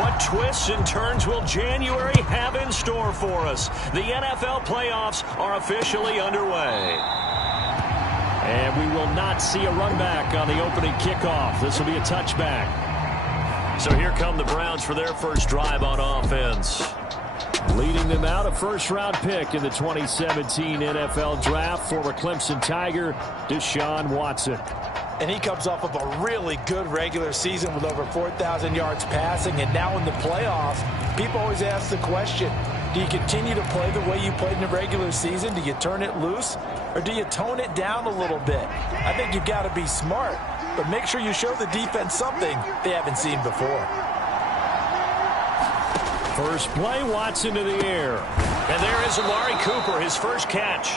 What twists and turns will January have in store for us? The NFL playoffs are officially underway. And we will not see a run back on the opening kickoff. This will be a touchback. So here come the Browns for their first drive on offense. Leading them out, a first-round pick in the 2017 NFL Draft, former Clemson Tiger, Deshaun Watson. And he comes off of a really good regular season with over 4,000 yards passing. And now in the playoffs, people always ask the question, do you continue to play the way you played in the regular season? Do you turn it loose? Or do you tone it down a little bit? I think you've got to be smart, but make sure you show the defense something they haven't seen before. First play, Watson to the air. And there is Amari Cooper, his first catch.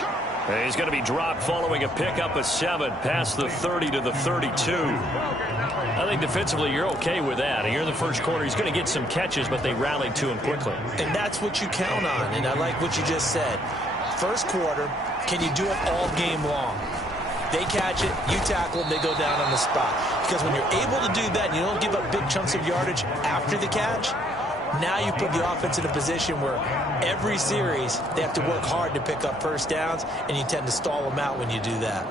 And he's going to be dropped following a pickup of 7 past the 30 to the 32. I think defensively you're okay with that. Here in the first quarter, he's going to get some catches, but they rallied to him quickly. And that's what you count on, and I like what you just said. First quarter, can you do it all game long? They catch it, you tackle them, they go down on the spot. Because when you're able to do that and you don't give up big chunks of yardage after the catch, now you put the offense in a position where every series they have to work hard to pick up first downs, and you tend to stall them out when you do that.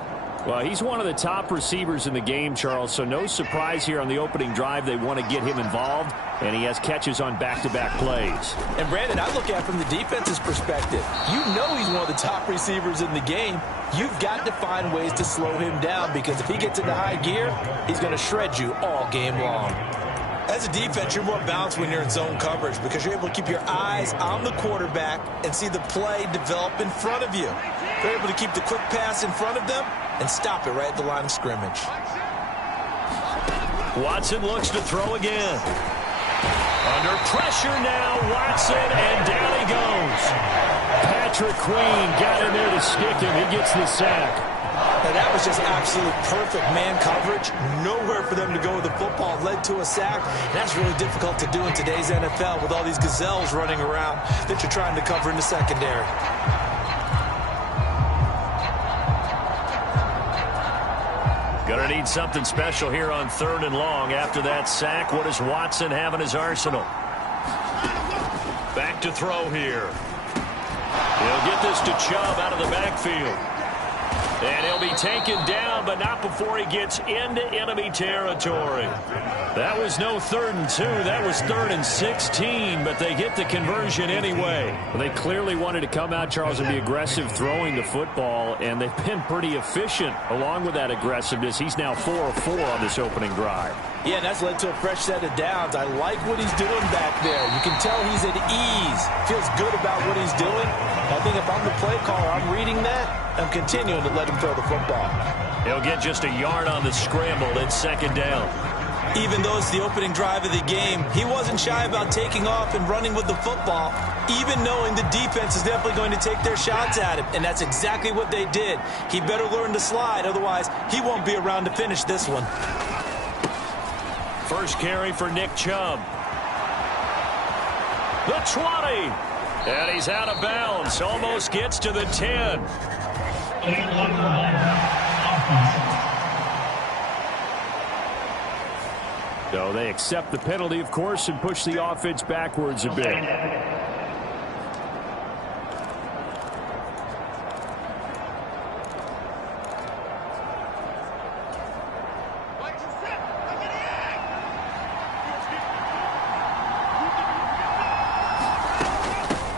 Well, he's one of the top receivers in the game, Charles, so no surprise here on the opening drive. They want to get him involved, and he has catches on back-to-back plays. And, Brandon, I look at it from the defense's perspective. You know he's one of the top receivers in the game. You've got to find ways to slow him down, because if he gets into high gear, he's going to shred you all game long. As a defense, you're more balanced when you're in zone coverage because you're able to keep your eyes on the quarterback and see the play develop in front of you. You're able to keep the quick pass in front of them and stop it right at the line of scrimmage. Watson looks to throw again. Under pressure now, Watson, and down he goes. Patrick Queen got in there to stick him. He gets the sack. And that was just absolute perfect man coverage. Nowhere for them to go with the football. Led to a sack. And that's really difficult to do in today's NFL with all these gazelles running around that you're trying to cover in the secondary. Gonna need something special here on 3rd and long. After that sack, what does Watson have in his arsenal? Back to throw here. He'll get this to Chubb out of the backfield. And he'll be taken down, but not before he gets into enemy territory. That was no 3rd and 2. That was 3rd and 16, but they get the conversion anyway. Well, they clearly wanted to come out, Charles, and be aggressive throwing the football, and they've been pretty efficient along with that aggressiveness. He's now 4 of 4 on this opening drive. Yeah, that's led to a fresh set of downs. I like what he's doing back there. You can tell he's at ease. Feels good about what he's doing. I think if I'm the play caller, I'm reading that. I'm continuing to let him throw the football. He'll get just a yard on the scramble. It's 2nd down. Even though it's the opening drive of the game, he wasn't shy about taking off and running with the football, even knowing the defense is definitely going to take their shots at him. And that's exactly what they did. He better learn to slide, otherwise he won't be around to finish this one. First carry for Nick Chubb. The 20. And he's out of bounds. Almost gets to the 10. So they accept the penalty, of course, and push the offense backwards a bit.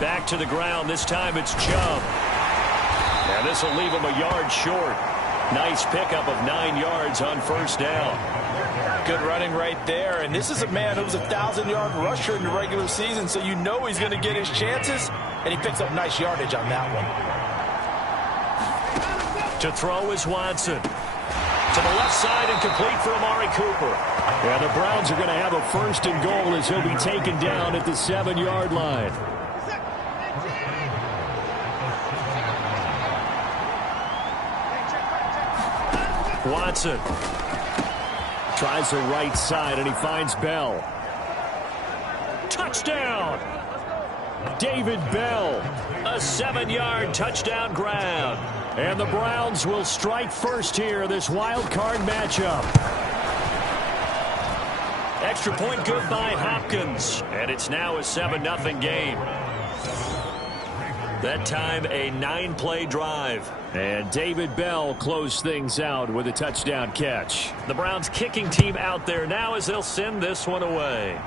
Back to the ground. This time it's Chubb. And this will leave him a yard short. Nice pickup of 9 yards on 1st down. Good running right there. And this is a man who was a 1,000-yard rusher in the regular season, so you know he's going to get his chances. And he picks up nice yardage on that one. To throw is Watson. To the left side and complete for Amari Cooper. And the Browns are going to have a 1st and goal as he'll be taken down at the 7-yard line. Watson tries the right side, and he finds Bell. Touchdown! David Bell, a 7-yard touchdown grab. And the Browns will strike first here, this wild card matchup. Extra point good by Hopkins. And it's now a 7-0 game. That time a 9-play drive. And David Bell closed things out with a touchdown catch. The Browns kicking team out there now as they'll send this one away.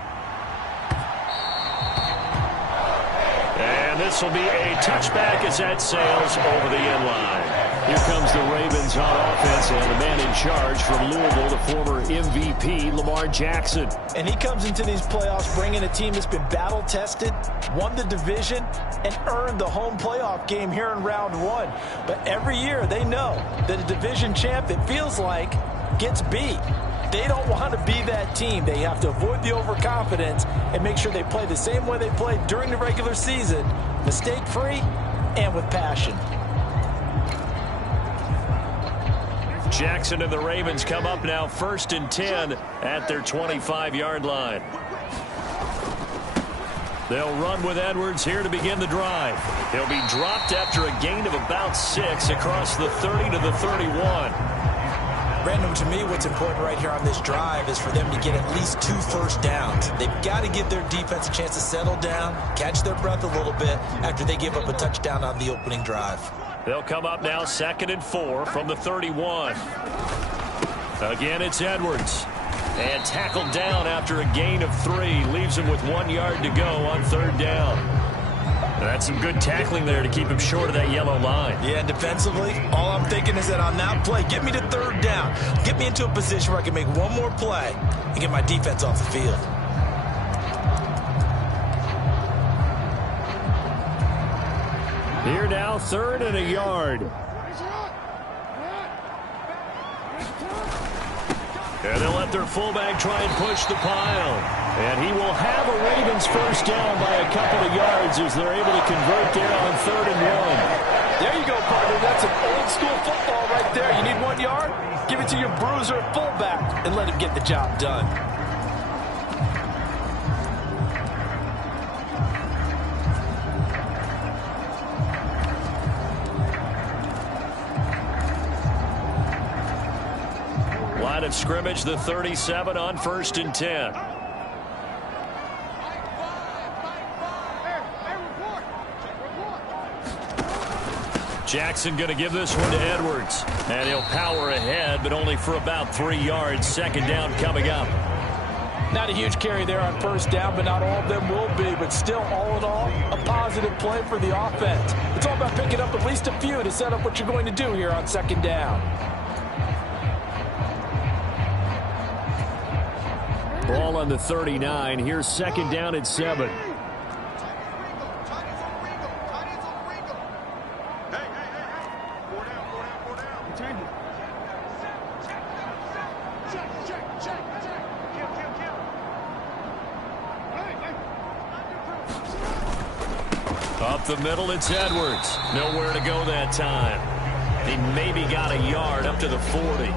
And this will be a touchback as that sails over the end line. Here comes the Ravens on offense, and the man in charge from Louisville, the former MVP, Lamar Jackson. And he comes into these playoffs bringing a team that's been battle-tested, won the division, and earned the home playoff game here in round one. But every year they know that a division champ, it feels like, gets beat. They don't want to be that team. They have to avoid the overconfidence and make sure they play the same way they played during the regular season, mistake-free and with passion. Jackson and the Ravens come up now 1st and 10 at their 25-yard line. They'll run with Edwards here to begin the drive. He'll be dropped after a gain of about 6 across the 30 to the 31. Brandon, to me, what's important right here on this drive is for them to get at least 2 first downs. They've got to give their defense a chance to settle down, catch their breath a little bit after they give up a touchdown on the opening drive. They'll come up now 2nd and 4 from the 31. Again, it's Edwards. And tackled down after a gain of 3. Leaves him with 1 yard to go on 3rd down. That's some good tackling there to keep him short of that yellow line. Yeah, and defensively, all I'm thinking is that on that play, get me to 3rd down. Get me into a position where I can make one more play and get my defense off the field. Here now, 3rd and a yard. And they'll let their fullback try and push the pile. And he will have a Ravens first down by a couple of yards as they're able to convert there on 3rd and 1. There you go, partner. That's an old-school football right there. You need 1 yard? Give it to your bruiser fullback and let him get the job done. Line of scrimmage, the 37 on 1st and 10. Jackson going to give this one to Edwards. And he'll power ahead, but only for about 3 yards. 2nd down coming up. Not a huge carry there on 1st down, but not all of them will be. But still, all in all, a positive play for the offense. It's all about picking up at least a few to set up what you're going to do here on 2nd down. Ball on the 39. Here's 2nd down and 7. Up the middle, it's Edwards. Nowhere to go that time. He maybe got a yard up to the 40.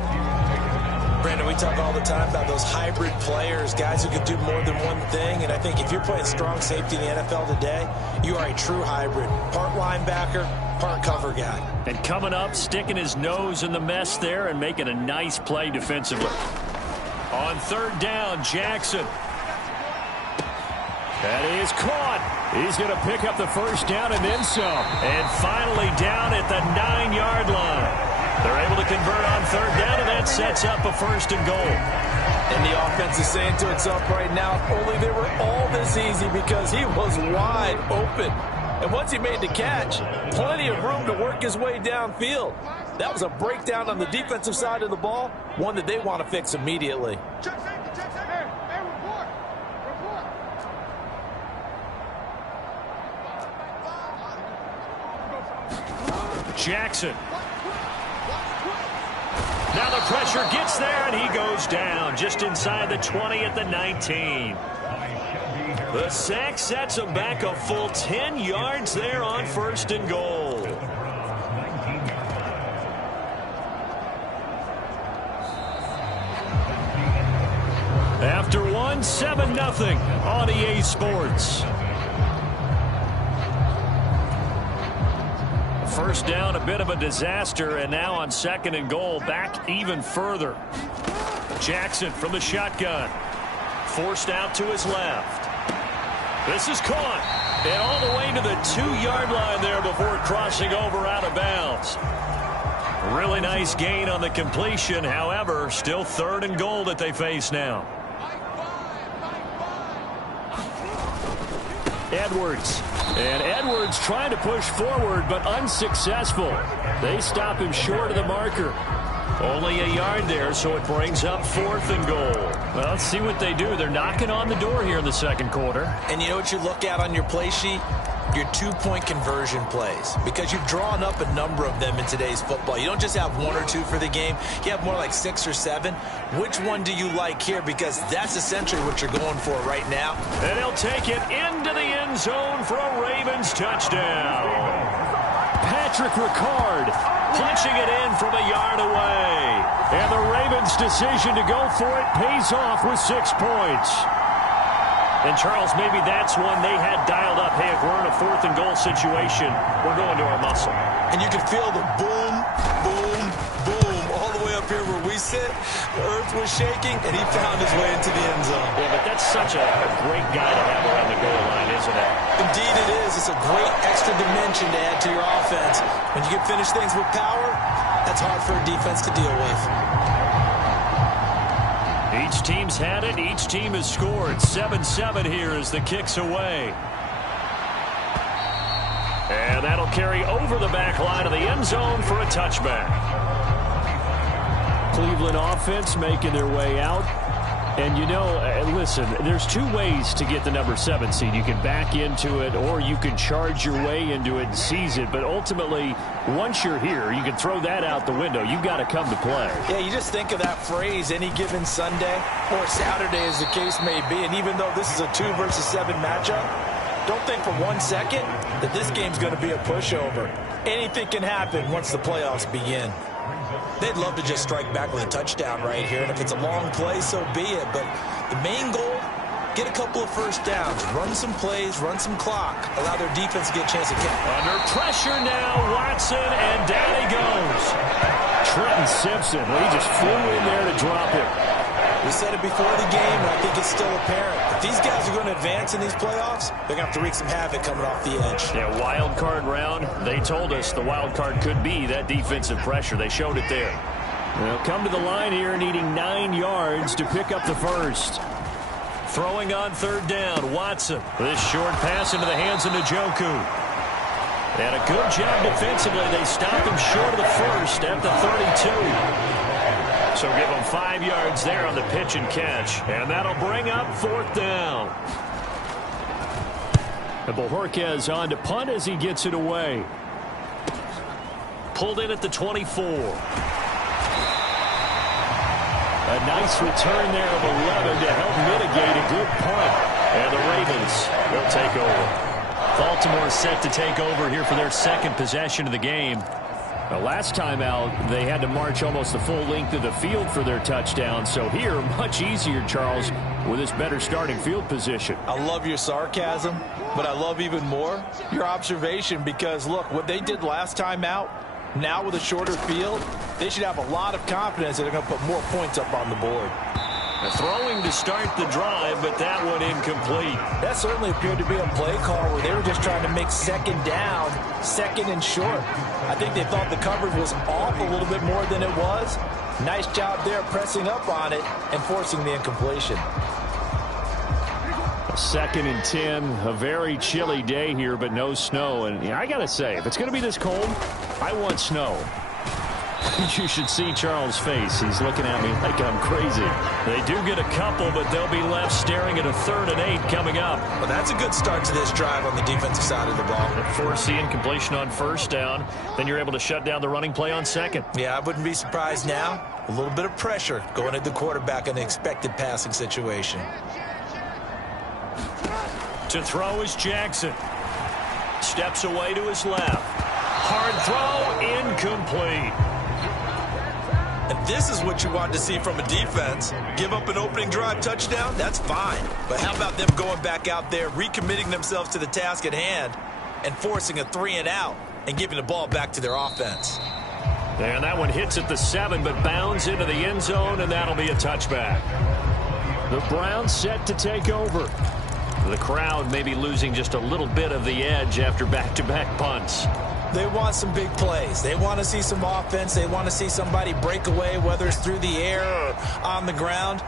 Brandon, we talk all the time about those hybrid players, guys who can do more than one thing. And I think if you're playing strong safety in the NFL today, you are a true hybrid. Part linebacker, part cover guy. And coming up, sticking his nose in the mess there and making a nice play defensively. On 3rd down, Jackson. That is caught. He's going to pick up the first down and then some. And finally down at the 9-yard line. They're able to convert on 3rd down, and that sets up a 1st and goal. And the offense is saying to itself right now, if only they were all this easy, because he was wide open. And once he made the catch, plenty of room to work his way downfield. That was a breakdown on the defensive side of the ball, one that they want to fix immediately. Jackson. Now the pressure gets there, and he goes down just inside the 20 at the 19. The sack sets him back a full 10 yards there on 1st and goal. After one, 7-0 on EA Sports. First down, a bit of a disaster, and now on 2nd and goal, back even further. Jackson from the shotgun. forced out to his left. This is caught. And all the way to the 2-yard line there before crossing over out of bounds. Really nice gain on the completion. However, still 3rd and goal that they face now. Edwards. And Edwards trying to push forward, but unsuccessful. They stop him short of the marker. Only a yard there, so it brings up 4th and goal. Well, let's see what they do. They're knocking on the door here in the second quarter. And you know what you look at on your play sheet? Your 2-point conversion plays, because you've drawn up a number of them in today's football. You don't just have 1 or 2 for the game. You have more like 6 or 7. Which one do you like here? Because that's essentially what you're going for right now. And he'll take it into the end zone for a Ravens touchdown. Patrick Ricard punching it in from a yard away. And the Ravens' decision to go for it pays off with 6 points. And, Charles, maybe that's one they had dialed up. Hey, if we're in a 4th and goal situation, we're going to our muscle. And you can feel the boom, boom, boom all the way up here where we sit. The earth was shaking, and he found his way into the end zone. Yeah, but that's such a great guy to have around the goal line, isn't it? Indeed it is. It's a great extra dimension to add to your offense. When you can finish things with power, that's hard for a defense to deal with. Each team's had it. Each team has scored. 7-7 here as the kick's away. And that'll carry over the back line of the end zone for a touchback. Cleveland offense making their way out. And, you know, listen, there's 2 ways to get the number 7 seed. You can back into it or you can charge your way into it and seize it. But ultimately, once you're here, you can throw that out the window. You've got to come to play. Yeah, you just think of that phrase, any given Sunday or Saturday as the case may be. And even though this is a 2 versus 7 matchup, don't think for 1 second that this game's going to be a pushover. Anything can happen once the playoffs begin. They'd love to just strike back with a touchdown right here, and if it's a long play, so be it. But the main goal, get a couple of first downs, run some plays, run some clock, allow their defense to get a chance to kick. Under pressure now, Watson, and down he goes. Trenton Simpson, he just flew in there to drop it. We said it before the game, and I think it's still apparent. If these guys are going to advance in these playoffs, they're going to have to wreak some havoc coming off the edge. Yeah, wild card round. They told us the wild card could be that defensive pressure. They showed it there. They'll come to the line here needing 9 yards to pick up the first. Throwing on 3rd down, Watson. This short pass into the hands of Njoku. And a good job defensively. They stop him short of the first at the 32. So give them 5 yards there on the pitch and catch. And that'll bring up 4th down. And Bojorquez on to punt as he gets it away. Pulled in at the 24. A nice return there of 11 to help mitigate a good punt. And the Ravens will take over. Baltimore set to take over here for their 2nd possession of the game. The last time out, they had to march almost the full length of the field for their touchdown. So here, much easier, Charles, with this better starting field position. I love your sarcasm, but I love even more your observation because, look, what they did last time out, now with a shorter field, they should have a lot of confidence that they're going to put more points up on the board. Throwing to start the drive, but that one incomplete. That certainly appeared to be a play call where they were just trying to make 2nd down, 2nd and short. I think they thought the coverage was off a little bit more than it was. Nice job there pressing up on it and forcing the incompletion. 2nd and 10, a very chilly day here, but no snow. And I got to say, if it's going to be this cold, I want snow. You should see Charles' face. He's looking at me like I'm crazy. They do get a couple, but they'll be left staring at a 3rd and 8 coming up. Well, that's a good start to this drive on the defensive side of the ball. Force the incompletion on 1st down. Then you're able to shut down the running play on 2nd. Yeah, I wouldn't be surprised now. A little bit of pressure going at the quarterback in an expected passing situation. To throw is Jackson. Steps away to his left. Hard throw, incomplete. And this is what you want to see from a defense. Give up an opening drive touchdown, that's fine. But how about them going back out there, recommitting themselves to the task at hand, and forcing a 3 and out, and giving the ball back to their offense. And that one hits at the 7, but bounds into the end zone, and that'll be a touchback. The Browns set to take over. The crowd may be losing just a little bit of the edge after back-to-back punts. They want some big plays. They want to see some offense. They want to see somebody break away, whether it's through the air or on the ground.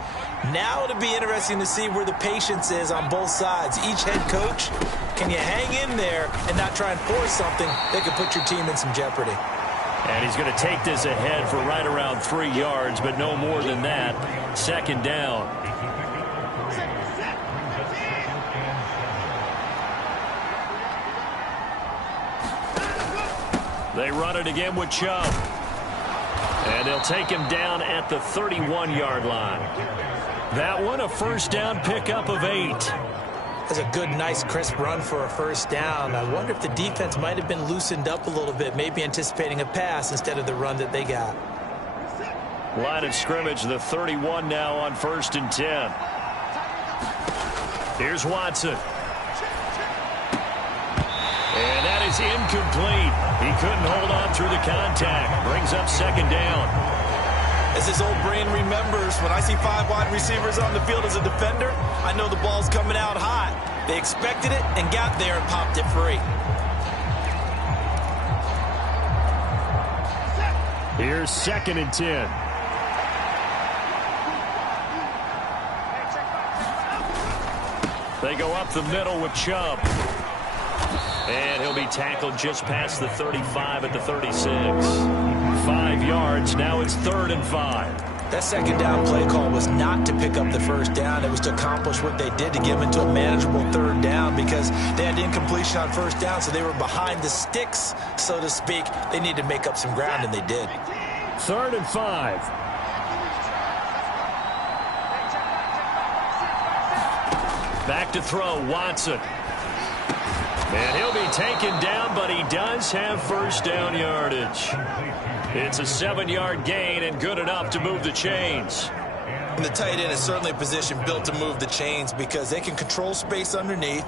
Now it'll be interesting to see where the patience is on both sides. Each head coach, can you hang in there and not try and force something that could put your team in some jeopardy? And he's going to take this ahead for right around 3 yards, but no more than that. Second down. They run it again with Chubb. And they'll take him down at the 31-yard line. That one, a first down pickup of 8. That's a good, nice, crisp run for a first down. I wonder if the defense might have been loosened up a little bit, maybe anticipating a pass instead of the run that they got. Line of scrimmage, the 31 now on 1st and 10. Here's Watson. And that is incomplete. He couldn't hold on through the contact. Brings up second down. As his old brain remembers, when I see 5 wide receivers on the field as a defender, I know the ball's coming out hot. They expected it and got there and popped it free. Here's 2nd and 10. They go up the middle with Chubb. And he'll be tackled just past the 35 at the 36. 5 yards. Now it's 3rd and 5. That second down play call was not to pick up the first down. It was to accomplish what they did to get them into a manageable 3rd down because they had incompletion on first down, so they were behind the sticks, so to speak. They needed to make up some ground, and they did. 3rd and 5. Back to throw, Watson. And he'll be taken down, but he does have first down yardage. It's a 7-yard gain and good enough to move the chains. And the tight end is certainly a position built to move the chains because they can control space underneath.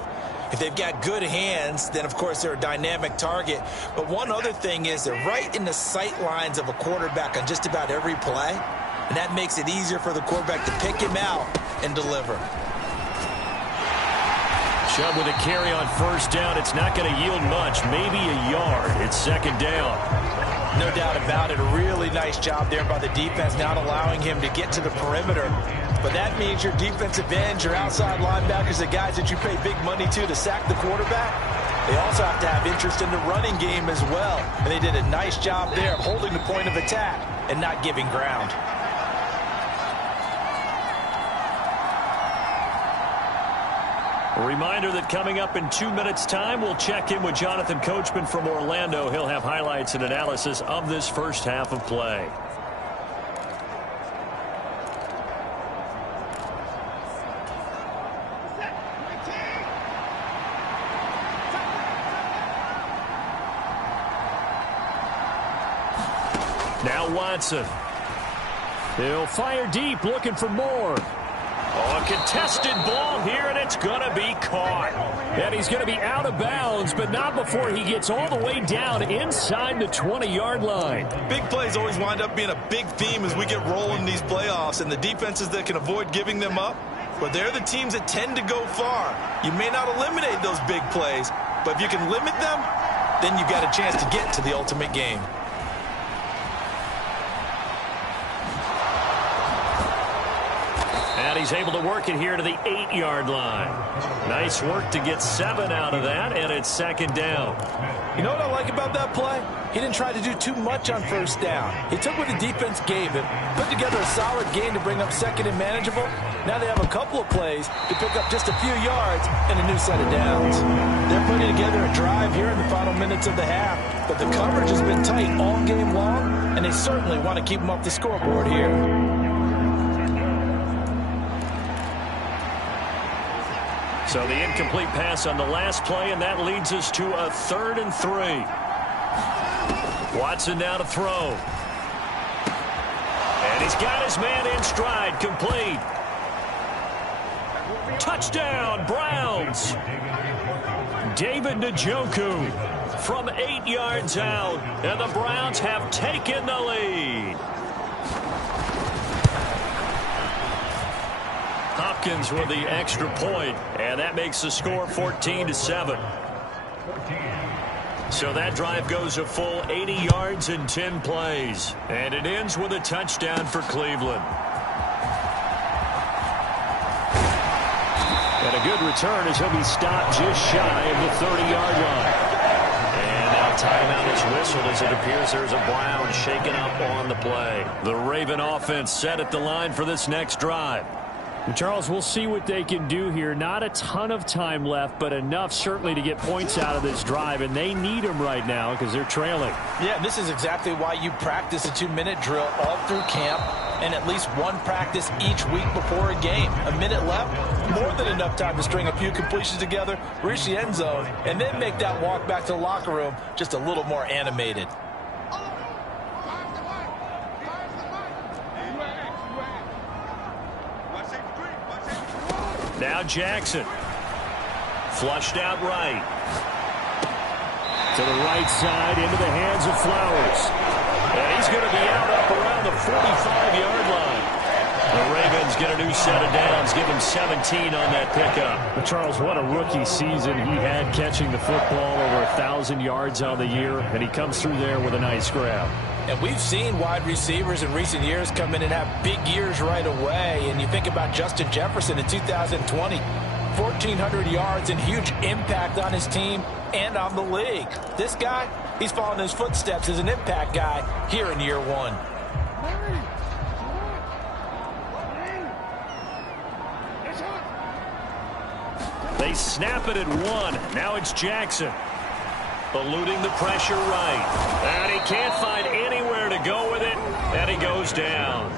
If they've got good hands, then, of course, they're a dynamic target. But one other thing is they're right in the sight lines of a quarterback on just about every play, and that makes it easier for the quarterback to pick him out and deliver. Chubb with a carry on first down. It's not going to yield much, maybe a yard. It's second down. No doubt about it. A really nice job there by the defense, not allowing him to get to the perimeter. But that means your defensive ends, your outside linebackers, the guys that you pay big money to sack the quarterback, they also have to have interest in the running game as well. And they did a nice job there of holding the point of attack and not giving ground. A reminder that coming up in 2 minutes' time, we'll check in with Jonathan Coachman from Orlando. He'll have highlights and analysis of this first half of play. Now Watson. He'll fire deep, looking for more. Oh, a contested ball here, and it's going to be caught. And he's going to be out of bounds, but not before he gets all the way down inside the 20-yard line. Big plays always wind up being a big theme as we get rolling in these playoffs, and the defenses that can avoid giving them up, but they're the teams that tend to go far. You may not eliminate those big plays, but if you can limit them, then you've got a chance to get to the ultimate game. And he's able to work it here to the 8-yard line. Nice work to get 7 out of that, and it's second down. You know what I like about that play? He didn't try to do too much on first down. He took what the defense gave him, put together a solid game to bring up second and manageable. Now they have a couple of plays to pick up just a few yards and a new set of downs. They're putting together a drive here in the final minutes of the half, but the coverage has been tight all game long, and they certainly want to keep them off the scoreboard here. So the incomplete pass on the last play, and that leads us to a 3rd and 3. Watson now to throw. And he's got his man in stride, complete. Touchdown, Browns. David Njoku from 8 yards out, and the Browns have taken the lead. Hopkins with the extra point, and that makes the score 14-7. So that drive goes a full 80 yards in 10 plays, and it ends with a touchdown for Cleveland. And a good return as he'll be stopped just shy of the 30-yard line. And now timeout is whistled as it appears there's a Brown shaken up on the play. The Raven offense set at the line for this next drive. Charles, we'll see what they can do here. Not a ton of time left, but enough certainly to get points out of this drive, and they need them right now because they're trailing. Yeah, this is exactly why you practice a 2-minute drill all through camp and at least one practice each week before a game. A minute left, more than enough time to string a few completions together, reach the end zone, and then make that walk back to the locker room just a little more animated. Now Jackson. Flushed out right. To the right side, into the hands of Flowers. And he's going to be out up around the 45-yard line. The Ravens get a new set of downs, give him 17 on that pickup. But Charles, what a rookie season he had catching the football, over 1,000 yards on the year, and he comes through there with a nice grab. And we've seen wide receivers in recent years come in and have big years right away. And you think about Justin Jefferson in 2020, 1,400 yards and huge impact on his team and on the league. This guy, he's following his footsteps as an impact guy here in year one. They snap it at one. Now it's Jackson. Eluding the pressure right. And he can't find anywhere to go with it. And he goes down.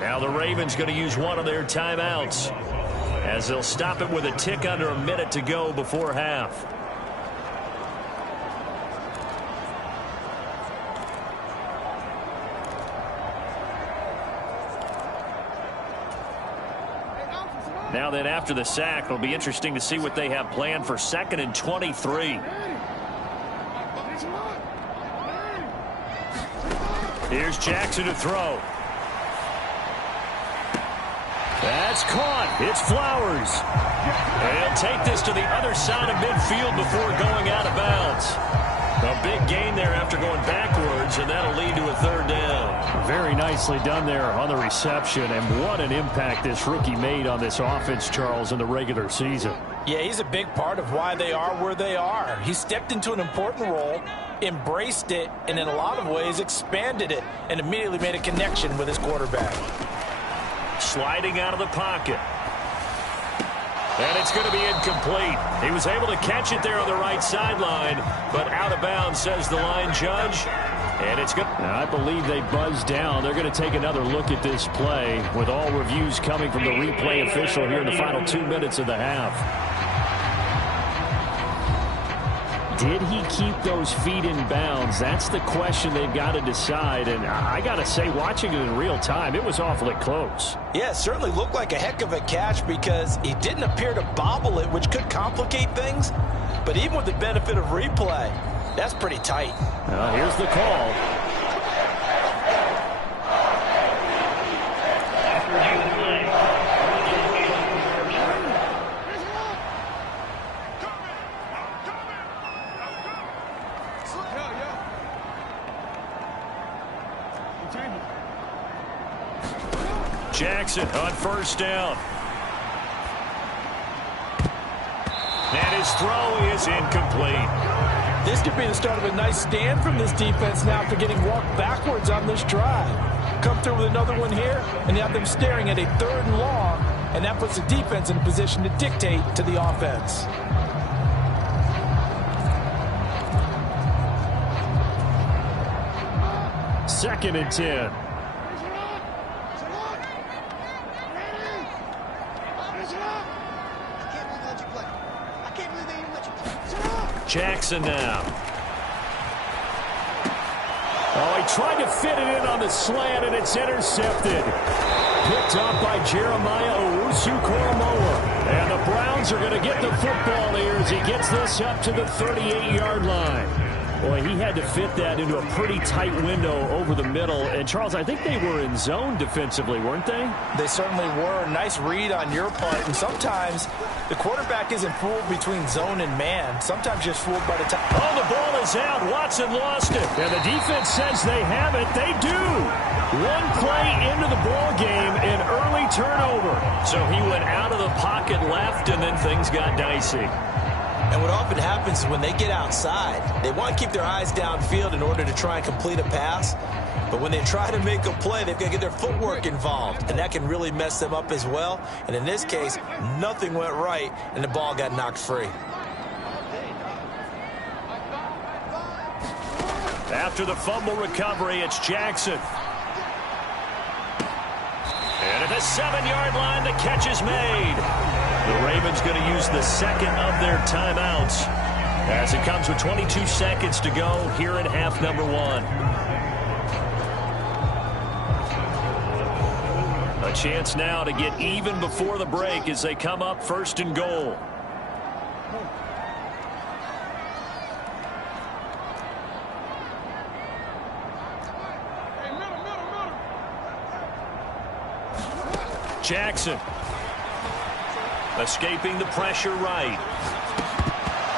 Now the Ravens going to use one of their timeouts, as they'll stop it with a tick under a minute to go before half. Now then, after the sack, it'll be interesting to see what they have planned for 2nd and 23. Here's Jackson to throw. That's caught. It's Flowers. And he'll take this to the other side of midfield before going out of bounds. A big gain there after going backwards, and that'll lead to a 3rd down. Very nicely done there on the reception, and what an impact this rookie made on this offense, Charles, in the regular season. Yeah, he's a big part of why they are where they are. He stepped into an important role, embraced it, and in a lot of ways expanded it, and immediately made a connection with his quarterback. Sliding out of the pocket. And it's going to be incomplete. He was able to catch it there on the right sideline, but out of bounds, says the line judge. And it's good. I believe they buzzed down. They're going to take another look at this play, with all reviews coming from the replay official here in the final 2 minutes of the half. Did he keep those feet in bounds? That's the question they've got to decide. And I got to say, watching it in real time, it was awfully close. Yeah, it certainly looked like a heck of a catch because he didn't appear to bobble it, which could complicate things. But even with the benefit of replay, that's pretty tight. Here's the call. Jackson on 1st down. And his throw is incomplete. This could be the start of a nice stand from this defense now after getting walked backwards on this drive. Come through with another one here, and you have them staring at a 3rd and long, and that puts the defense in a position to dictate to the offense. Second and 10. Jackson now. Oh, he tried to fit it in on the slant, and it's intercepted. Picked up by Jeremiah Owusu-Koramoah. And the Browns are going to get the football here as he gets this up to the 38-yard line. Boy, he had to fit that into a pretty tight window over the middle. And, Charles, I think they were in zone defensively, weren't they? They certainly were. Nice read on your part. And sometimes the quarterback isn't fooled between zone and man. Sometimes just fooled by the time. Oh, the ball is out. Watson lost it. And the defense says they have it. They do. One play into the ball game, an early turnover. So he went out of the pocket left, and then things got dicey. And what often happens is when they get outside, they want to keep their eyes downfield in order to try and complete a pass. But when they try to make a play, they've got to get their footwork involved, and that can really mess them up as well. And in this case, nothing went right, and the ball got knocked free. After the fumble recovery, it's Jackson. And at the 7-yard line, the catch is made. The Ravens going to use the second of their timeouts as it comes with 22 seconds to go here in half number 1. A chance now to get even before the break as they come up 1st and goal. Jackson escaping the pressure right.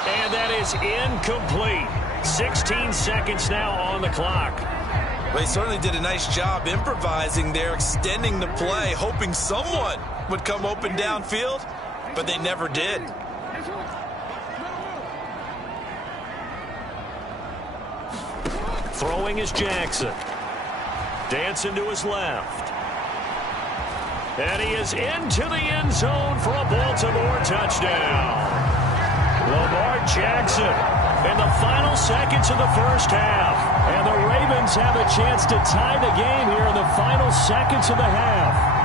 And that is incomplete. 16 seconds now on the clock. Well, they certainly did a nice job improvising there, extending the play, hoping someone would come open downfield, but they never did. Throwing is Jackson. Dancing to his left. And he is into the end zone for a Baltimore touchdown. Lamar Jackson in the final seconds of the first half. And the Ravens have a chance to tie the game here in the final seconds of the half.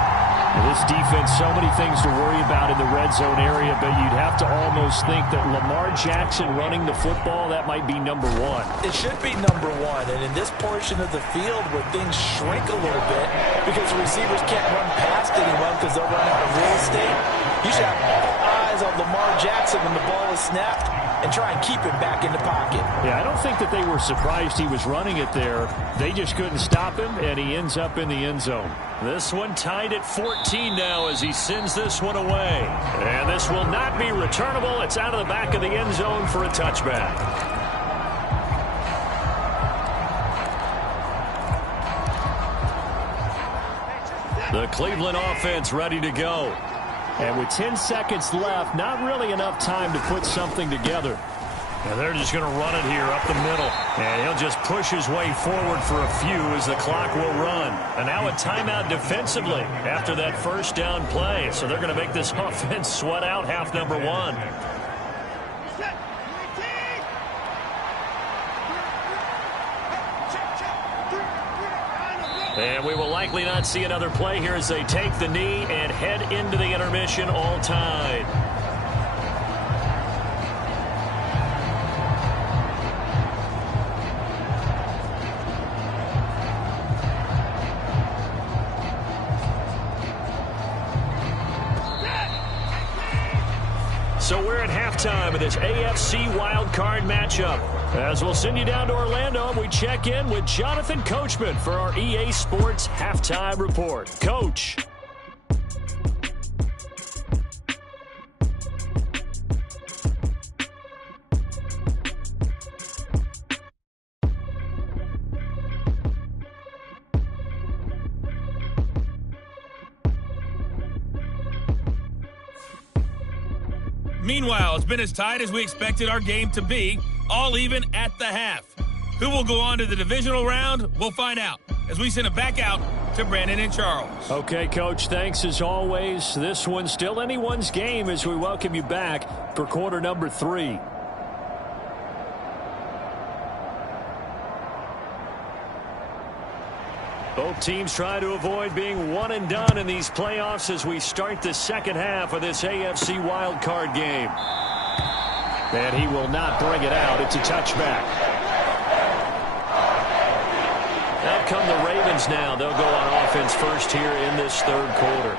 This defense, so many things to worry about in the red zone area, but you'd have to almost think that Lamar Jackson running the football, that might be number 1. It should be number 1, and in this portion of the field where things shrink a little bit because the receivers can't run past anyone because they'll run out of real estate, you should have all eyes on Lamar Jackson when the ball is snapped and try and keep him back in the pocket. Yeah, I don't think that they were surprised he was running it there. They just couldn't stop him, and he ends up in the end zone. This one tied at 14 now as he sends this one away. And this will not be returnable. It's out of the back of the end zone for a touchback. The Cleveland offense ready to go. And with 10 seconds left, not really enough time to put something together. And they're just going to run it here up the middle. And he'll just push his way forward for a few as the clock will run. And now a timeout defensively after that first down play. So they're going to make this offense sweat out half number 1. And we will likely not see another play here as they take the knee and head into the intermission all tied. So we're at halftime of this AFC wildcard matchup. As we'll send you down to Orlando, we check in with Jonathan Coachman for our EA Sports Halftime Report. Coach. Meanwhile, it's been as tight as we expected our game to be, all even at the half. Who will go on to the divisional round? We'll find out as we send it back out to Brandon and Charles. Okay, Coach, thanks as always. This one's still anyone's game as we welcome you back for quarter number 3. Both teams try to avoid being one and done in these playoffs as we start the second half of this AFC wildcard game. And he will not bring it out. It's a touchback. Out come the Ravens now. They'll go on offense first here in this third quarter.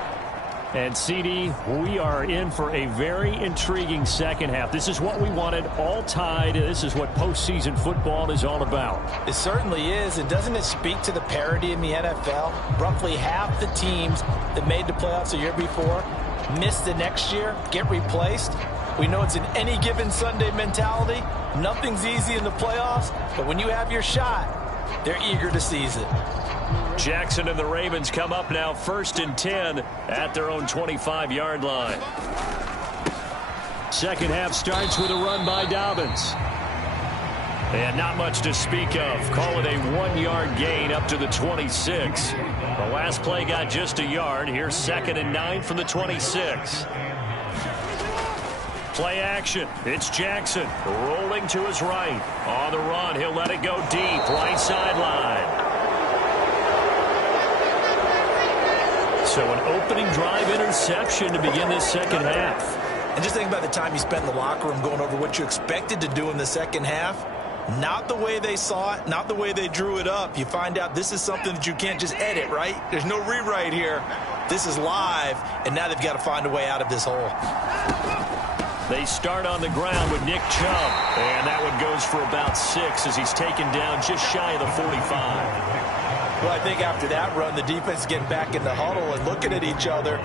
And, CD, we are in for a very intriguing second half. This is what we wanted, all tied. This is what postseason football is all about. It certainly is. And doesn't it speak to the parity in the NFL? Roughly half the teams that made the playoffs the year before miss the next year, get replaced. We know it's an any given Sunday mentality. Nothing's easy in the playoffs, but when you have your shot, they're eager to seize it. Jackson and the Ravens come up now 1st and 10 at their own 25-yard line. Second half starts with a run by Dobbins. And not much to speak of. Call it a 1-yard gain up to the 26. The last play got just a yard. Here's 2nd and 9 from the 26. Play action. It's Jackson rolling to his right. On the run, he'll let it go deep. Right sideline. So an opening drive interception to begin this second half. And just think about the time you spent in the locker room going over what you expected to do in the second half. Not the way they saw it, not the way they drew it up. You find out this is something that you can't just edit, right? There's no rewrite here. This is live, and now they've got to find a way out of this hole. They start on the ground with Nick Chubb, and that one goes for about 6 as he's taken down just shy of the 45. Well, I think after that run, the defense is getting back in the huddle and looking at each other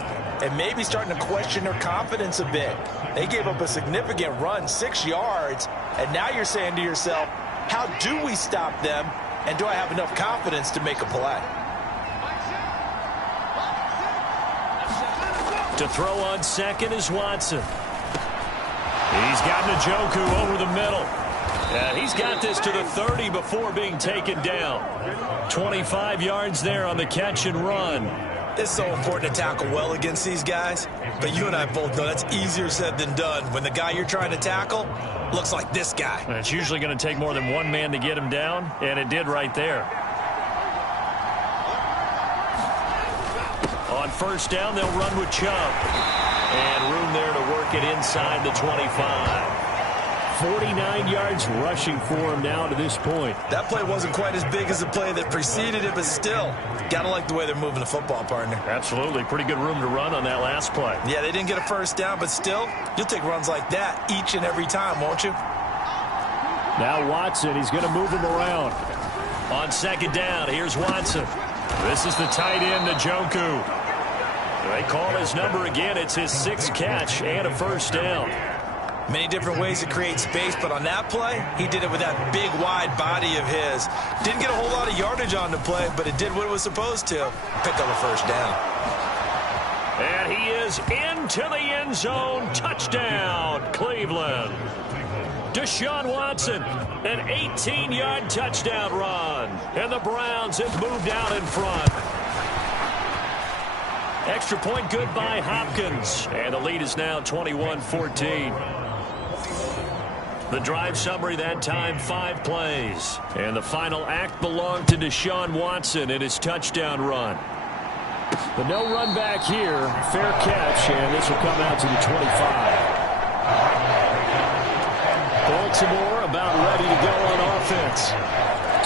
and maybe starting to question their confidence a bit. They gave up a significant run, 6 yards, and now you're saying to yourself, how do we stop them, and do I have enough confidence to make a play? To throw on second is Watson. He's got Njoku over the middle. He's got this to the 30 before being taken down. 25 yards there on the catch and run. It's so important to tackle well against these guys, but you and I both know that's easier said than done when the guy you're trying to tackle looks like this guy. And it's usually going to take more than one man to get him down, and it did right there. On first down, they'll run with Chubb. And room there to work it inside the 25. 49 yards rushing for him now to this point. That play wasn't quite as big as the play that preceded it, but still, gotta like the way they're moving the football, partner. Absolutely. Pretty good room to run on that last play. Yeah, they didn't get a first down, but still, you'll take runs like that each and every time, won't you? Now Watson, he's going to move him around. On second down, here's Watson. This is the tight end, Njoku. They call his number again. It's his 6th catch and a first down. Many different ways to create space, but on that play, he did it with that big, wide body of his. Didn't get a whole lot of yardage on the play, but it did what it was supposed to. Pick up a first down. And he is into the end zone. Touchdown, Cleveland. Deshaun Watson, an 18-yard touchdown run. And the Browns have moved out in front. Extra point good by Hopkins. And the lead is now 21-14. The drive summary that time, 5 plays. And the final act belonged to Deshaun Watson in his touchdown run. The no run back here. Fair catch, and this will come out to the 25. Baltimore about ready to go on offense.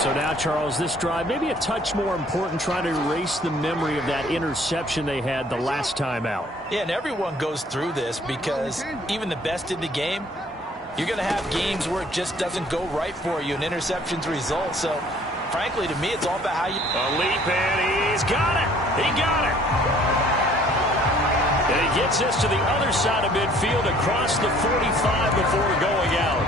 So now, Charles, this drive maybe a touch more important, trying to erase the memory of that interception they had the last time out. Yeah, and everyone goes through this because even the best in the game, you're going to have games where it just doesn't go right for you, and interceptions result. So, frankly, to me, it's all about how you... A leap, and he's got it. He got it. And he gets this to the other side of midfield across the 45 before going out.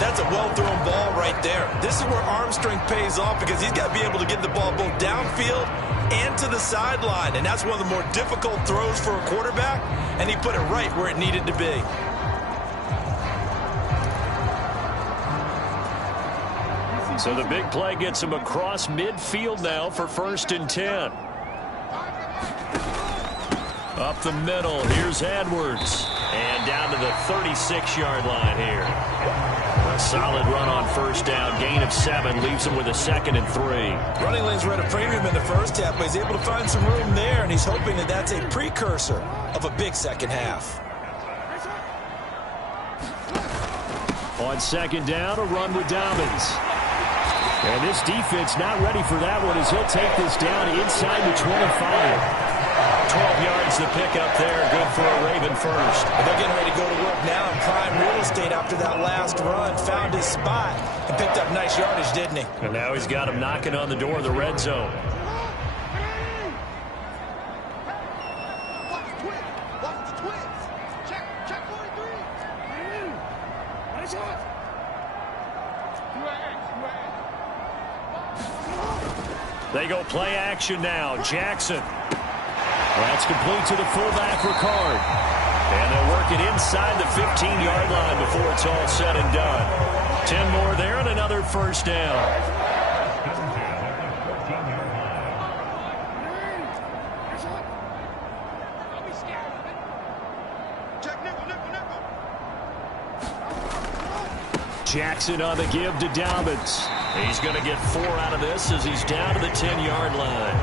That's a well-thrown ball right there. This is where arm strength pays off because he's got to be able to get the ball both downfield and to the sideline. And that's one of the more difficult throws for a quarterback, and he put it right where it needed to be. So the big play gets him across midfield now for 1st and 10. Up the middle, here's Edwards. And down to the 36-yard line here. A solid run on first down, gain of 7, leaves him with a 2nd and 3. Running lanes were at a premium in the first half, but he's able to find some room there, and he's hoping that that's a precursor of a big second half. On second down, a run with Dobbins. And this defense not ready for that one as he'll take this down inside the 25. 12 yards to pick up there. Good for a Raven first. And they're getting ready to go to work now in prime real estate after that last run. Found his spot and picked up nice yardage, didn't he? And now he's got him knocking on the door of the red zone. They go play action now. Jackson. That's complete to the fullback, Ricard. And they'll work it inside the 15-yard line before it's all said and done. 10 more there and another first down. Jackson on the give to Dobbins. He's going to get 4 out of this as he's down to the 10-yard line.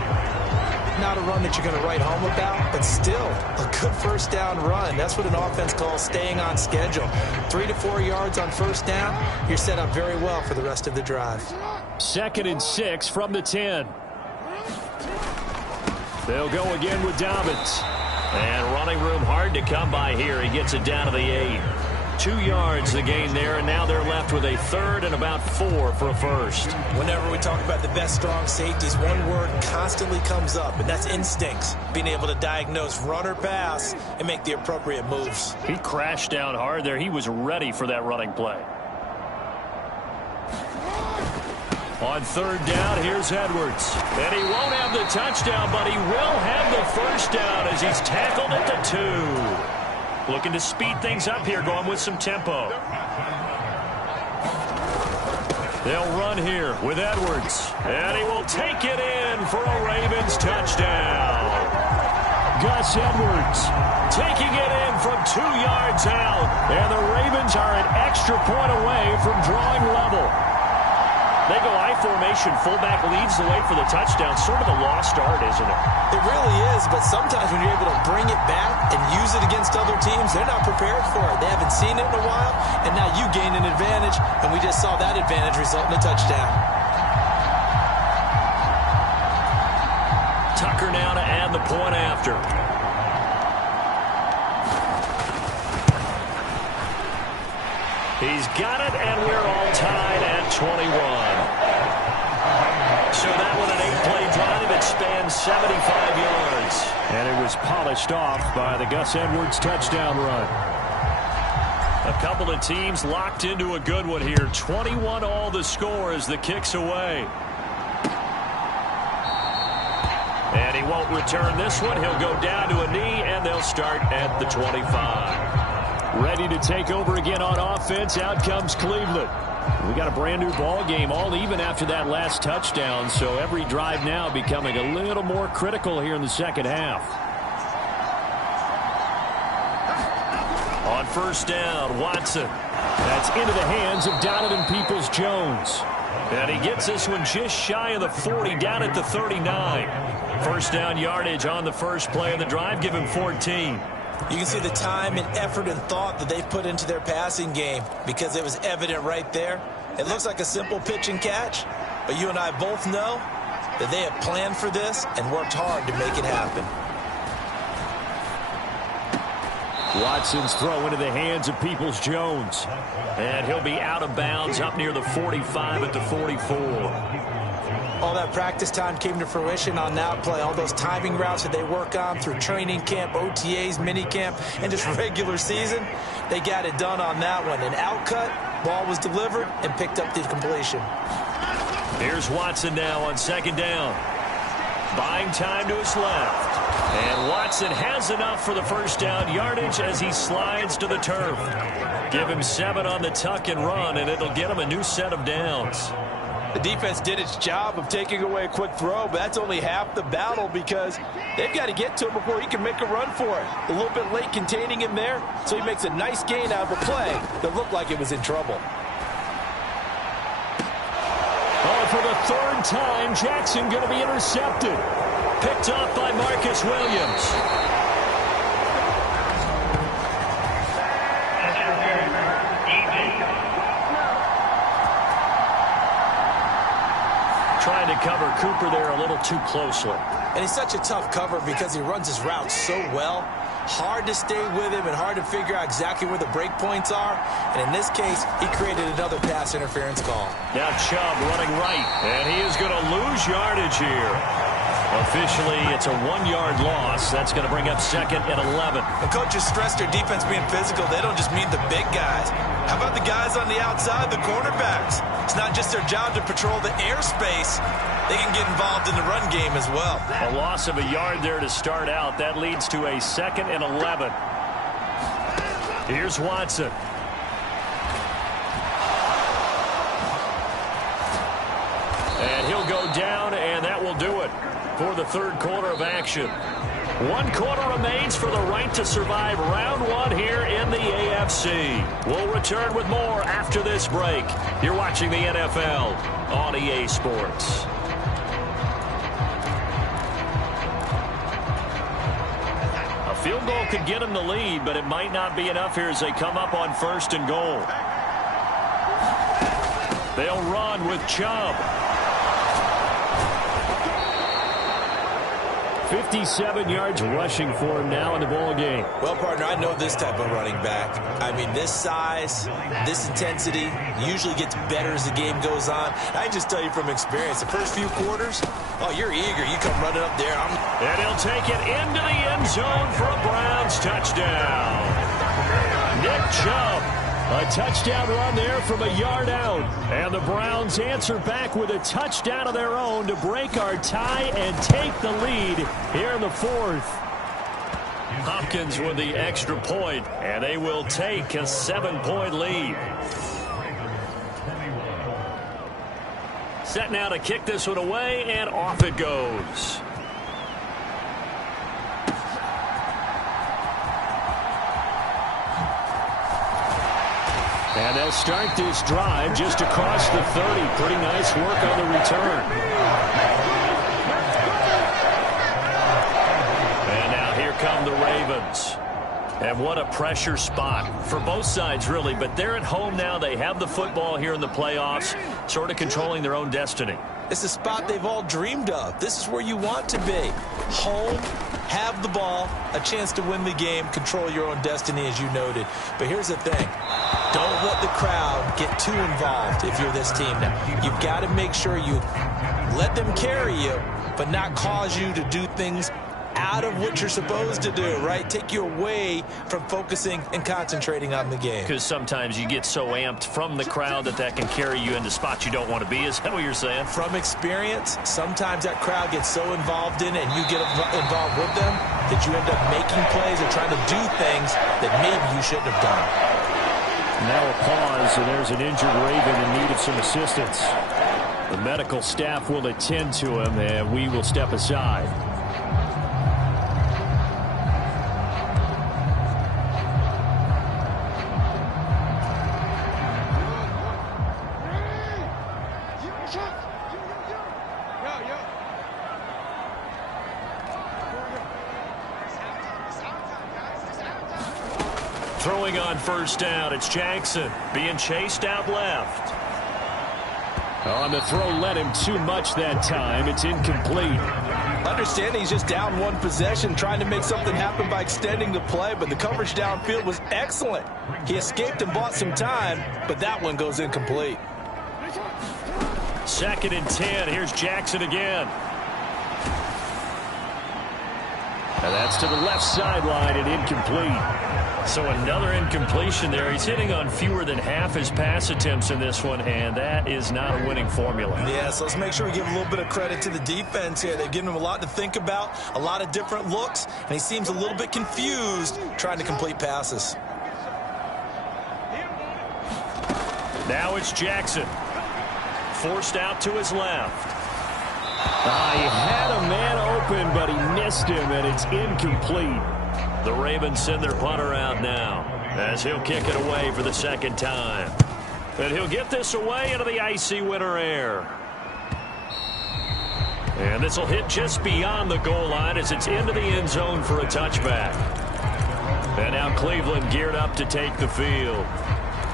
Not a run that you're going to write home about, but still a good first down run. That's what an offense calls staying on schedule. 3 to 4 yards on first down, you're set up very well for the rest of the drive. 2nd and 6 from the 10. They'll go again with Dobbins. And running room hard to come by here. He gets it down to the 8. 2 yards the gain there, and now they're left with a 3rd and about 4 for a first. Whenever we talk about the best strong safeties, one word constantly comes up, and that's instincts. Being able to diagnose run or pass and make the appropriate moves. He crashed down hard there. He was ready for that running play. On 3rd down, here's Edwards. And he won't have the touchdown, but he will have the first down as he's tackled at the 2. Looking to speed things up here, going with some tempo. They'll run here with Edwards. And he will take it in for a Ravens touchdown. Gus Edwards taking it in from 2 yards out. And the Ravens are an extra point away from drawing level. They go I formation. Fullback leads the way for the touchdown. Sort of a lost art, isn't it? It really is, but sometimes when you're able to bring it back and use it against other teams, they're not prepared for it. They haven't seen it in a while, and now you gain an advantage, and we just saw that advantage result in a touchdown. Tucker now to add the point after. He's got it, and we're all tied at 21. So that one an 8-play drive. It spans 75 yards. And it was polished off by the Gus Edwards touchdown run. A couple of teams locked into a good one here. 21 all the score as the kick's away. And he won't return this one. He'll go down to a knee, and they'll start at the 25. Ready to take over again on offense. Out comes Cleveland. We got a brand new ball game, all even after that last touchdown. So every drive now becoming a little more critical here in the second half. On 1st down, Watson. That's into the hands of Donovan Peoples-Jones. And he gets this one just shy of the 40, down at the 39. 1st down yardage on the first play of the drive. Give him 14. You can see the time and effort and thought that they've put into their passing game because it was evident right there. It looks like a simple pitch and catch, but you and I both know that they have planned for this and worked hard to make it happen. Watson's throw into the hands of Peoples-Jones. And he'll be out of bounds up near the 45 at the 44. All that practice time came to fruition on that play. All those timing routes that they work on through training camp, OTAs, minicamp, and just regular season, they got it done on that one. An outcut, ball was delivered, and picked up the completion. Here's Watson now on 2nd down. Buying time to his left. And Watson has enough for the 1st down yardage as he slides to the turf. Give him 7 on the tuck and run, and it'll get him a new set of downs. The defense did its job of taking away a quick throw, but that's only half the battle because they've got to get to him before he can make a run for it. A little bit late containing him there, so he makes a nice gain out of a play that looked like it was in trouble. Oh, for the 3rd time, Jackson going to be intercepted. Picked off by Marcus Williams. Trying to cover Cooper there a little too closely. And he's such a tough cover because he runs his route so well. Hard to stay with him and hard to figure out exactly where the break points are. And in this case, he created another pass interference call. Now Chubb running right, and he is going to lose yardage here. Officially, it's a 1-yard loss. That's going to bring up 2nd and 11. The coaches stress their defense being physical. They don't just mean the big guys. How about the guys on the outside, the cornerbacks? It's not just their job to patrol the airspace. They can get involved in the run game as well. A loss of a yard there to start out. That leads to a 2nd and 11. Here's Watson. And he'll go down, and that will do it for the third quarter of action. 1 quarter remains for the right to survive round 1 here in the AFC. We'll return with more after this break. You're watching the NFL on EA Sports. A field goal could get them the lead, but it might not be enough here as they come up on 1st and goal. They'll run with Chubb. 57 yards rushing for him now in the ball game. Well, partner, I know this type of running back. I mean, this size, this intensity usually gets better as the game goes on. I just tell you from experience, the first few quarters, oh, you're eager. You come running up there. And he'll take it into the end zone for a Browns touchdown. Nick Chubb. A touchdown run there from a yard out. And the Browns answer back with a touchdown of their own to break our tie and take the lead here in the 4th. Hopkins with the extra point, and they will take a 7-point lead. Set now to kick this one away, and off it goes. And they'll start this drive just across the 30. Pretty nice work on the return. And now here come the Ravens. And what a pressure spot for both sides, really. But they're at home now. They have the football here in the playoffs, sort of controlling their own destiny. It's a spot they've all dreamed of. This is where you want to be. Home, have the ball, a chance to win the game, control your own destiny, as you noted. But here's the thing. Don't let the crowd get too involved if you're this team now. You've got to make sure you let them carry you, but not cause you to do things out of what you're supposed to do, right? Take you away from focusing and concentrating on the game. Because sometimes you get so amped from the crowd that can carry you into spots you don't want to be. Is that what you're saying? From experience, sometimes that crowd gets so involved in it and you get involved with them that you end up making plays or trying to do things that maybe you shouldn't have done. Now a pause, and there's an injured Raven in need of some assistance. The medical staff will attend to him, and we will step aside. Throwing on 1st down, it's Jackson being chased out left. On the throw, led him too much that time. It's incomplete. Understanding he's just down 1 possession, trying to make something happen by extending the play, but the coverage downfield was excellent. He escaped and bought some time, but that one goes incomplete. 2nd and 10. Here's Jackson again. And that's to the left sideline and incomplete. So another incompletion there. He's hitting on fewer than half his pass attempts in this one, and that is not a winning formula. Yeah, so let's make sure we give a little bit of credit to the defense here. They've given him a lot to think about, a lot of different looks, and he seems a little bit confused trying to complete passes. Now it's Jackson. Forced out to his left. He had a man open, but he missed him, and it's incomplete. The Ravens send their punter out now as he'll kick it away for the 2nd time. And he'll get this away into the icy winter air. And this will hit just beyond the goal line as it's into the end zone for a touchback. And now Cleveland geared up to take the field.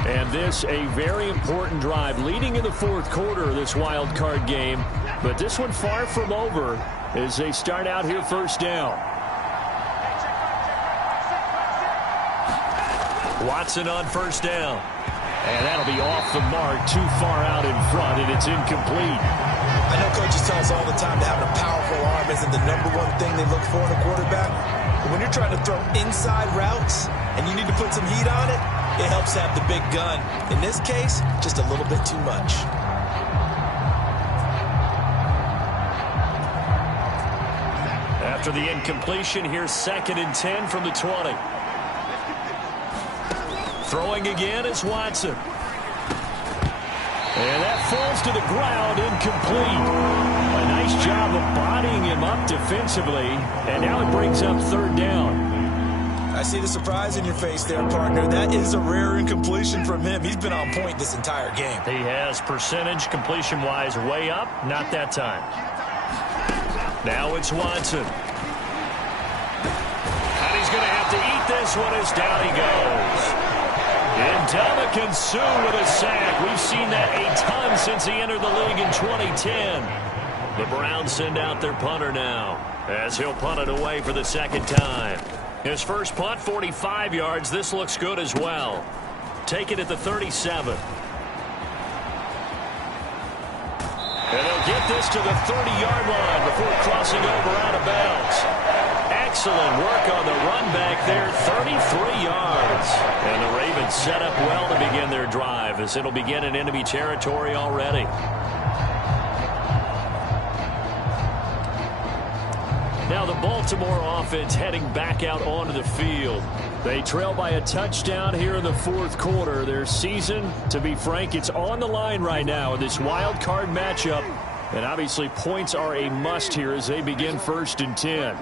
And this a very important drive leading in the fourth quarter of this wild card game. But this one far from over as they start out here first down. Watson on first down. And that'll be off the mark, too far out in front, and it's incomplete. I know coaches tell us all the time that having a powerful arm isn't the #1 thing they look for in a quarterback. But when you're trying to throw inside routes and you need to put some heat on it, it helps have the big gun. In this case, just a little bit too much. After the incompletion, here's 2nd and 10 from the 20. Throwing again is Watson. And that falls to the ground, incomplete. A nice job of bodying him up defensively, and now it brings up 3rd down. I see the surprise in your face there, partner. That is a rare incompletion from him. He's been on point this entire game. He has percentage completion-wise way up, not that time. Now it's Watson. And he's going to have to eat this one as down he goes. Ndamukong Suh with a sack. We've seen that a ton since he entered the league in 2010. The Browns send out their punter now as he'll punt it away for the 2nd time. His first punt, 45 yards. This looks good as well. Take it at the 37. And they'll get this to the 30-yard line before crossing over out of bounds. Excellent work on the run back there, 33 yards. And the Ravens set up well to begin their drive as it'll begin in enemy territory already. Now the Baltimore offense heading back out onto the field. They trail by a touchdown here in the fourth quarter. Their season, to be frank, it's on the line right now in this wild card matchup. And obviously points are a must here as they begin 1st and 10.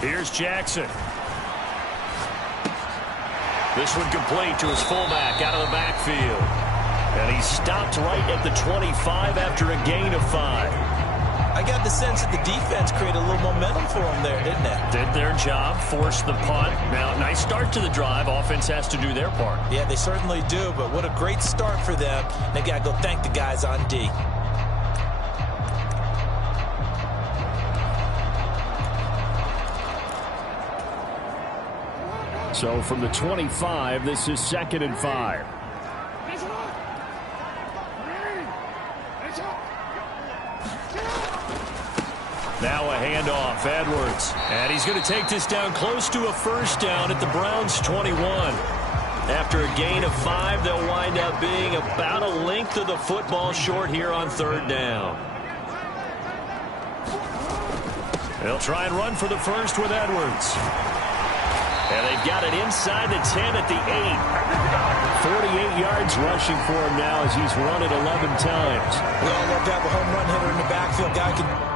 Here's Jackson. This one complete to his fullback out of the backfield. And he stopped right at the 25 after a gain of 5. I got the sense that the defense created a little momentum for them there, didn't it? Did their job, forced the punt. Now, nice start to the drive. Offense has to do their part. Yeah, they certainly do, but what a great start for them. They got to go thank the guys on D. So from the 25, this is 2nd and 5. Now a handoff, Edwards. And he's going to take this down close to a 1st down at the Browns' 21. After a gain of 5, they'll wind up being about a length of the football short here on 3rd down. They'll try and run for the 1st with Edwards. And they've got it inside the 10 at the 8. 48 yards rushing for him now as he's run it 11 times. We all love to have a home run hitter in the backfield. Guy can...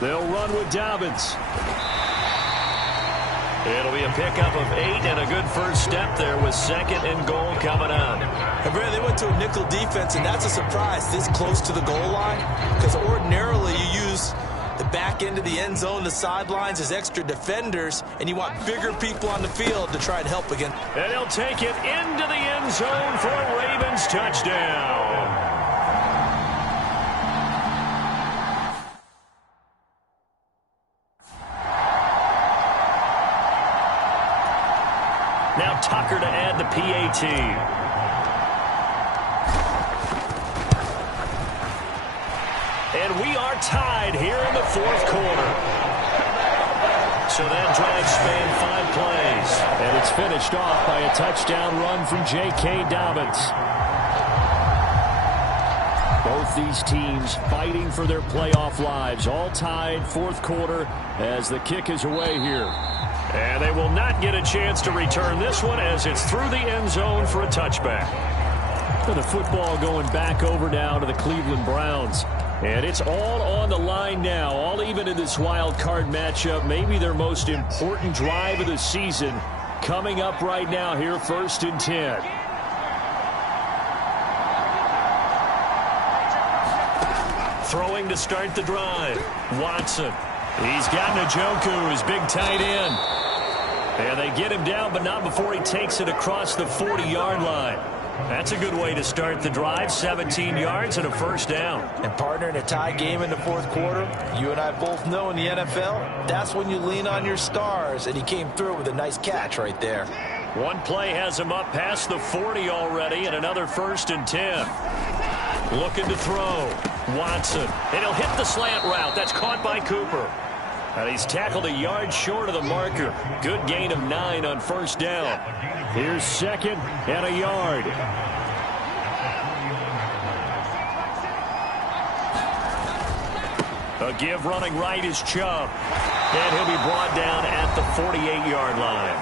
They'll run with Dobbins. It'll be a pickup of 8 and a good first step there with 2nd and goal coming up. And Brad, they went to a nickel defense, and that's a surprise this close to the goal line, because ordinarily you use the back end of the end zone, the sidelines as extra defenders, and you want bigger people on the field to try and help again. And he'll take it into the end zone for a Ravens touchdown. Now Tucker to add the PAT. And we are tied here in the fourth quarter. So that drive spanned 5 plays. And it's finished off by a touchdown run from J.K. Dobbins. Both these teams fighting for their playoff lives. All tied, fourth quarter, as the kick is away here. And they will not get a chance to return this one as it's through the end zone for a touchback. The football going back over now to the Cleveland Browns. And it's all on the line now, all even in this wild card matchup. Maybe their most important drive of the season coming up right now here, 1st and 10. Throwing to start the drive. Watson. He's got Njoku, his big tight end. And they get him down, but not before he takes it across the 40-yard line. That's a good way to start the drive. 17 yards and a 1st down. And partner, in a tie game in the 4th quarter, you and I both know in the NFL, that's when you lean on your stars, and he came through with a nice catch right there. One play has him up past the 40 already, and another 1st and 10. Looking to throw. Watson. And he'll hit the slant route. That's caught by Cooper. And he's tackled a yard short of the marker. Good gain of 9 on 1st down. Here's 2nd and a yard. A give running right is Chubb. And he'll be brought down at the 48-yard line.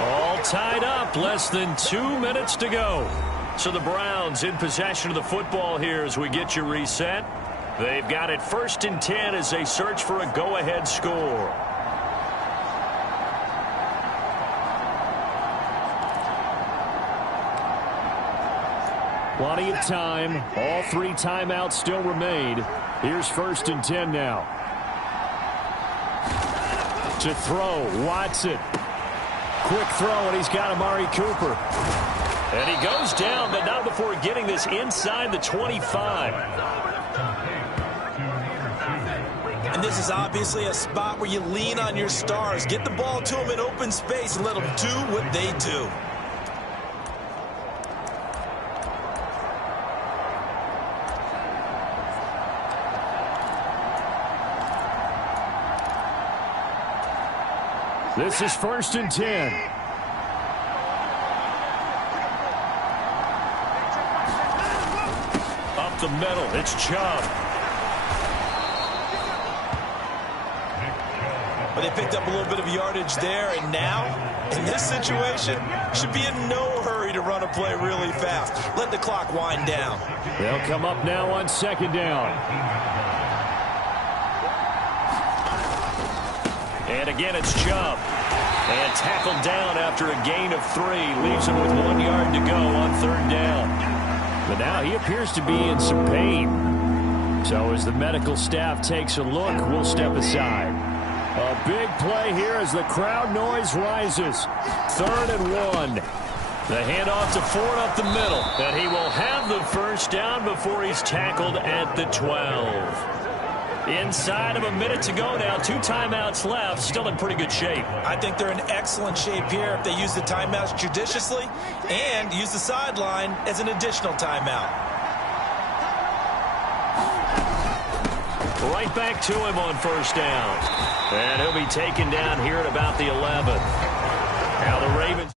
All tied up. Less than 2 minutes to go. So the Browns in possession of the football here as we get you reset. They've got it 1st and 10 as they search for a go-ahead score. Plenty of time. All 3 timeouts still remain. Here's 1st and 10 now. To throw, Watson. Quick throw, and he's got Amari Cooper. And he goes down, but not before getting this inside the 25. And this is obviously a spot where you lean on your stars. Get the ball to them in open space and let them do what they do. This is 1st and 10. Up the middle, it's Chubb. But they picked up a little bit of yardage there, and now, in this situation, should be in no hurry to run a play really fast. Let the clock wind down. They'll come up now on 2nd down. And again, it's Chubb. And tackled down after a gain of 3. Leaves him with 1 yard to go on 3rd down. But now he appears to be in some pain. So as the medical staff takes a look, we'll step aside. A big play here as the crowd noise rises. 3rd and 1. The handoff to Ford up the middle. And he will have the 1st down before he's tackled at the 12. Inside of a minute to go now. 2 timeouts left. Still in pretty good shape. I think they're in excellent shape here if they use the timeouts judiciously and use the sideline as an additional timeout. Right back to him on 1st down. And he'll be taken down here at about the 11. Now the Ravens...